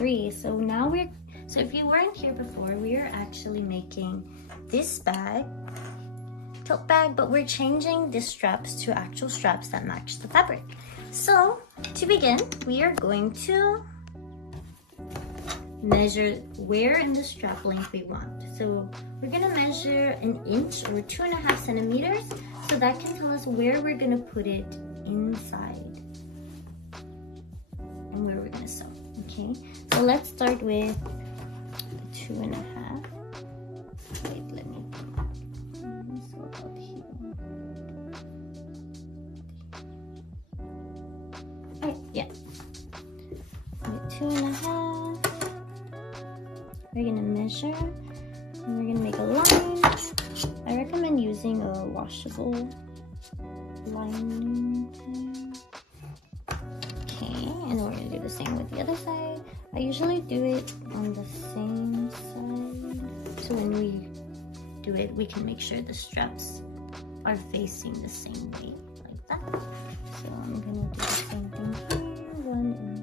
3. So now so if you weren't here before, we are actually making this bag, tote bag, but we're changing the straps to actual straps that match the fabric. So to begin, we are going to measure where in the strap length we want. So we're gonna measure 1 inch or 2.5 centimeters. So that can tell us where we're gonna put it inside and where we're gonna sew. Okay, so let's start with 2.5. Wait, let me sew about here. Oh, yeah. 2.5. We're gonna measure and we're gonna make a line. I recommend using a washable lining thing. Okay, and then we're gonna do the same with the other side. I usually do it on the same side, so when we do it, we can make sure the straps are facing the same way, like that. So I'm gonna do the same thing here, 1.5.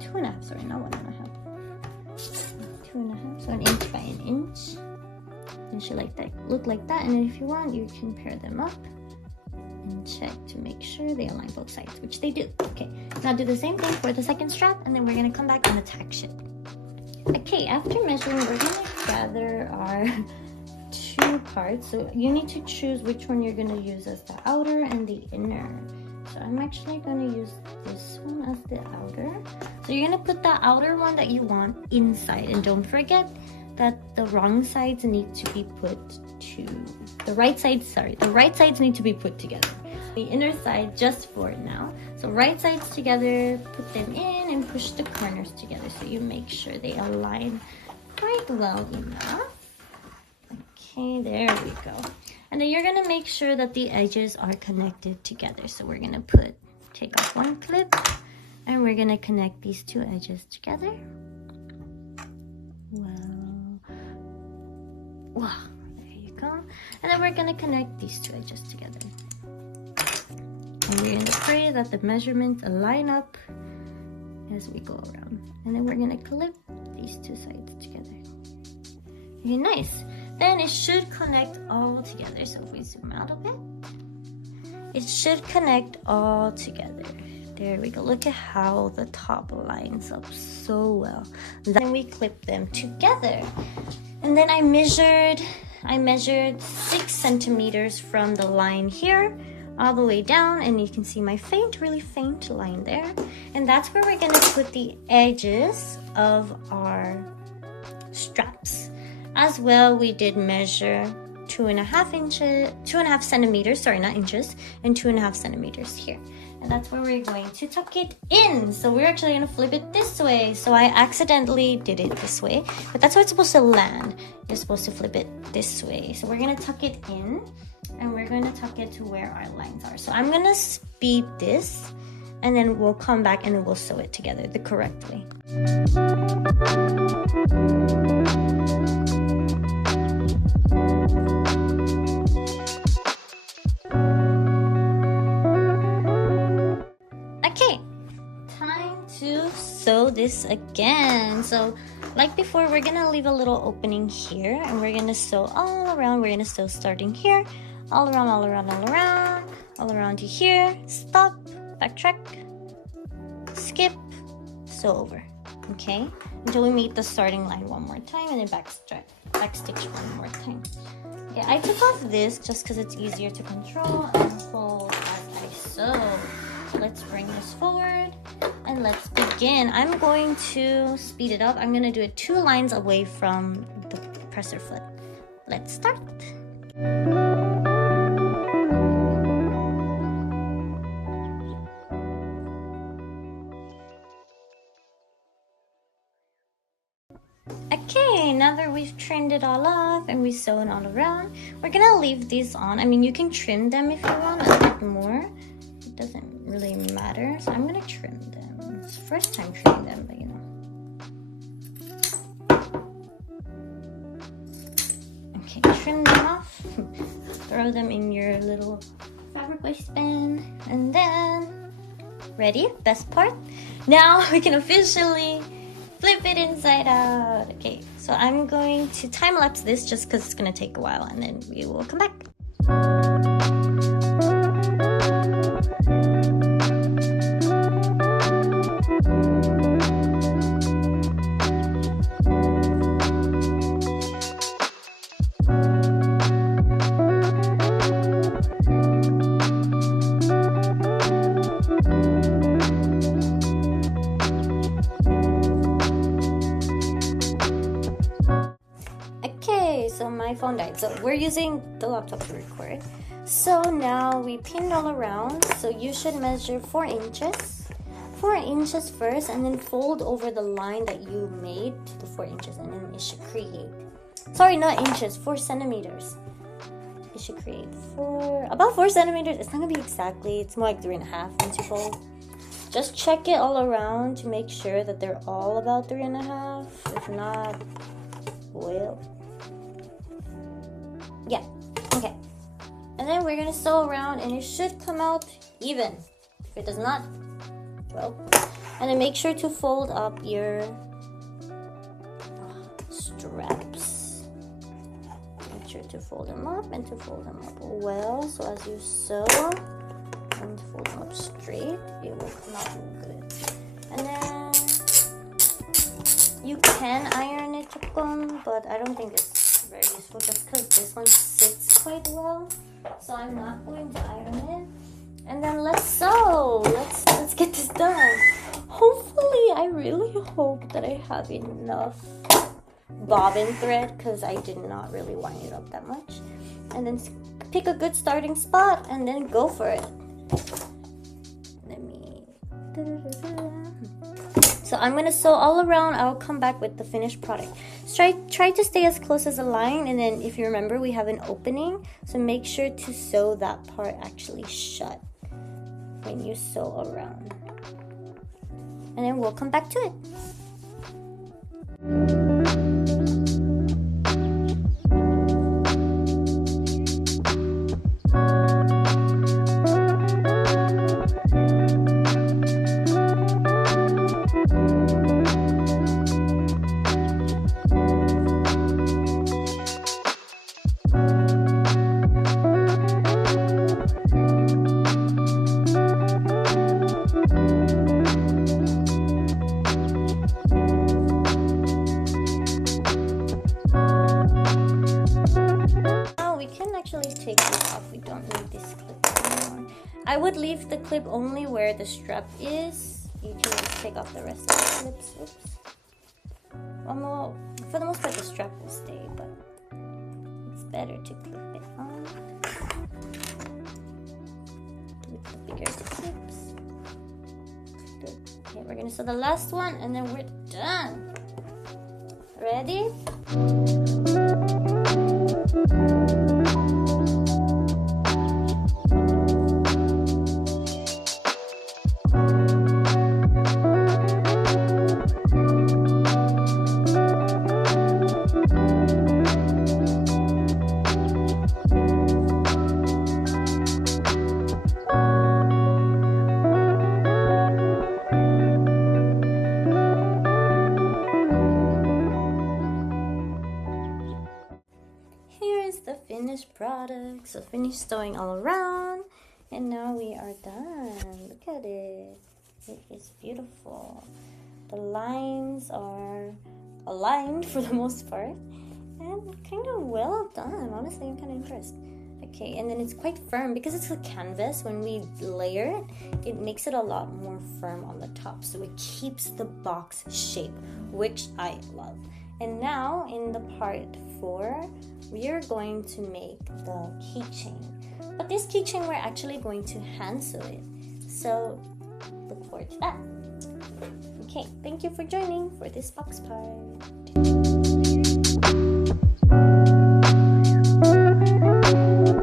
2.5, sorry, not 1.5. 2.5, so 1 inch by 1 inch. It should look like that, and then if you want, you can pair them up and check to make sure they align both sides, which they do. Okay, now do the same thing for the second strap, and then we're gonna come back and attach it. Okay, after measuring, we're gonna gather our 2 parts. So you need to choose which one you're gonna use as the outer and the inner. So I'm actually gonna use this one as the outer. So you're gonna put the outer one that you want inside, and don't forget that the wrong sides need to be put to the right sides. Sorry, the right sides need to be put together. The inner side just for now. So right sides together, put them in, and push the corners together so you make sure they align quite well enough. Okay, there we go. And then you're gonna make sure that the edges are connected together. So we're gonna take off 1 clip, and we're gonna connect these 2 edges together. Wow, there you go. And then we're gonna connect these 2 edges together. And we're gonna pray that the measurements line up as we go around. And then we're gonna clip these 2 sides together. Okay, nice. Then it should connect all together. So if we zoom out a bit, it should connect all together. There we go. Look at how the top lines up so well. Then we clip them together. And then I measured 6 centimeters from the line here all the way down, and you can see my really faint line there. And that's where we're gonna put the edges of our straps. As well, we did measure 2.5 centimeters, sorry, not inches, and 2.5 centimeters here. And that's where we're going to tuck it in. So we're actually gonna flip it this way. So I accidentally did it this way, but that's how it's supposed to land. You're supposed to flip it this way. So we're gonna tuck it in, and we're gonna tuck it to where our lines are. So I'm gonna speed this, and then we'll come back and then we'll sew it together the correct way. Okay, time to sew this again. So like before, we're gonna leave a little opening here, and we're gonna sew all around. We're gonna sew starting here, all around, all around, all around, all around to here. Stop, backtrack, skip, sew over. Okay, until we meet the starting line one more time, and then back stitch one more time. Okay, I took off this just because it's easier to control and hold as I sew. Let's bring this forward and let's begin. I'm going to speed it up. I'm going to do it 2 lines away from the presser foot. Let's start. Okay, now that we've trimmed it all off and we've sewn all around, we're gonna leave these on. I mean, you can trim them if you want a bit more. It doesn't really matter. So I'm gonna trim them. It's the first time trimming them, but you know. Okay, trim them off. Throw throw them in your little fabric waistband. And then, ready? Best part. Now we can officially flip it inside out. Okay, so I'm going to time lapse this just because it's going to take a while, and then we will come back. So my phone died, so we're using the laptop to record. So now we pinned all around, so you should measure 4 inches. 4 inches first, and then fold over the line that you made to the 4 inches, and then it should create, sorry, not inches, 4 centimeters. It should create about 4 centimeters. It's not gonna be exactly, it's more like 3.5 once you fold. Just check it all around to make sure that they're all about 3.5. If not, well, yeah, okay. And then we're gonna sew around, and it should come out even. If it does not, well. And then make sure to fold up your straps. Make sure to fold them up and to fold them up well. So as you sew and fold them up straight, it will come out good. And then you can iron it, but I don't think it's very useful just because this one sits quite well, so I'm not going to iron it. And then let's sew. Let's get this done. Hopefully, I really hope that I have enough bobbin thread, because I did not really wind it up that much. And then pick a good starting spot and then go for it. Let me. So I'm gonna sew all around. I'll come back with the finished product. Try to stay as close as the line, and then if you remember, we have an opening, so make sure to sew that part actually shut when you sew around. And then we'll come back to it. Take this off. We don't need this clip anymore. I would leave the clip only where the strap is. You can just take off the rest of the clips. Oops. Well, for the most part, the strap will stay, but it's better to clip it on with the bigger clips. Good. Okay, we're gonna sew the last one, and then we're done. Ready? The finished product. So finished sewing all around, and now we are done. Look at it. It is beautiful. The lines are aligned for the most part, and kind of well done. Honestly, I'm kind of impressed. Okay, and then it's quite firm because it's a canvas. When we layer it, it makes it a lot more firm on the top, so it keeps the box shape, which I love. And now in the part 4, we are going to make the keychain. But this keychain, we're actually going to hand sew it. So look forward to that. Okay, thank you for joining for this box part.